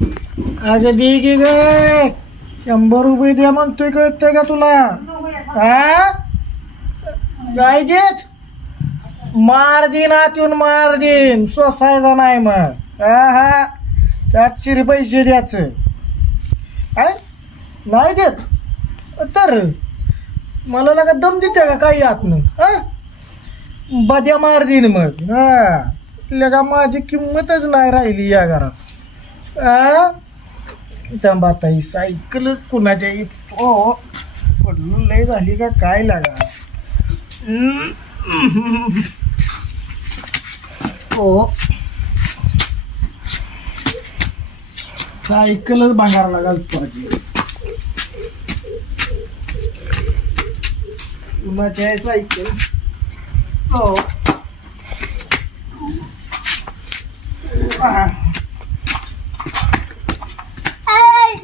अगं दे की ग, 100 रुपये द्या म्हणतोय, कळतंय का तुला? हा काय देत? मार देईन आतून, मार देईन, सोसायचा नाही मग. हा 700 पैसे द्यायचं आहे, नाही देत तर मला लगा दम देते का काही आतनं? हा बद्या मार देईन मग. हा लगा माझी किंमतच नाही राहिली या घरात. दंबाता ही सायकलच कुणाच्या हो पडून लय झाली का काय लागा? हो सायकलच भांगार लागाल पाहिजे कुणाची आहे सायकल? हो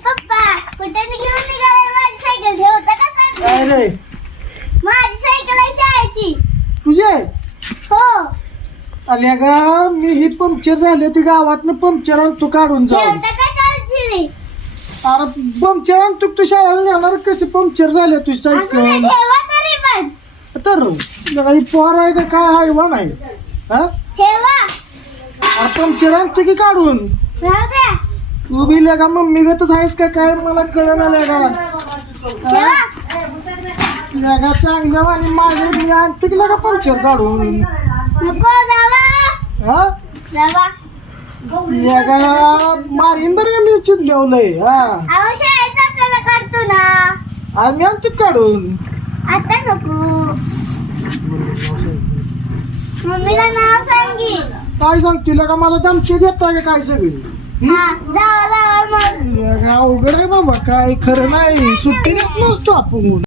पप्पा कुठे घेऊन निघालाय? माझी सायकल ठेवता का? काय रे माझी सायकल आहे शाळेची. तुझे? हो. आल्या का मी ही पंक्चर झाली ती गावातनं पंक्चर आणतो काढून जाऊ. ठेवता काय काळजी नाही. अरे पंक्चर आणतो तू शाळेला नेणार कशी पंक्चर झाली तुझी असं नाही, सायकल? ठेवा तरी पण. तर ही पोर आहे का काय आहे वा नाही? हा ठेवा. अरे पंक्चर आणतो की काढून? राहू द्या. तू बी लेगा मम्मी गतच आहेस का काय मला कळलं लेगा. ठेवा. लेगा चांगल्या आणि माझे मी आणतो की लेगा पंक्चर काढून. नको जावा. हा जावा. लेगा मारीन बरं का मी चिडल्यावलंय. हा अहो शाळेत जाताना काढतो ना. आणि मी आणतो काढून. आता नको. मम्मीला नाव सांगी. काय सांगते लेगा मला धमकी देता का काय सगळी? हा जावा जावा मग. लेगा अवघड आहे बाबा, काय खरं नाही, सुट्टी देत नसतो आपण.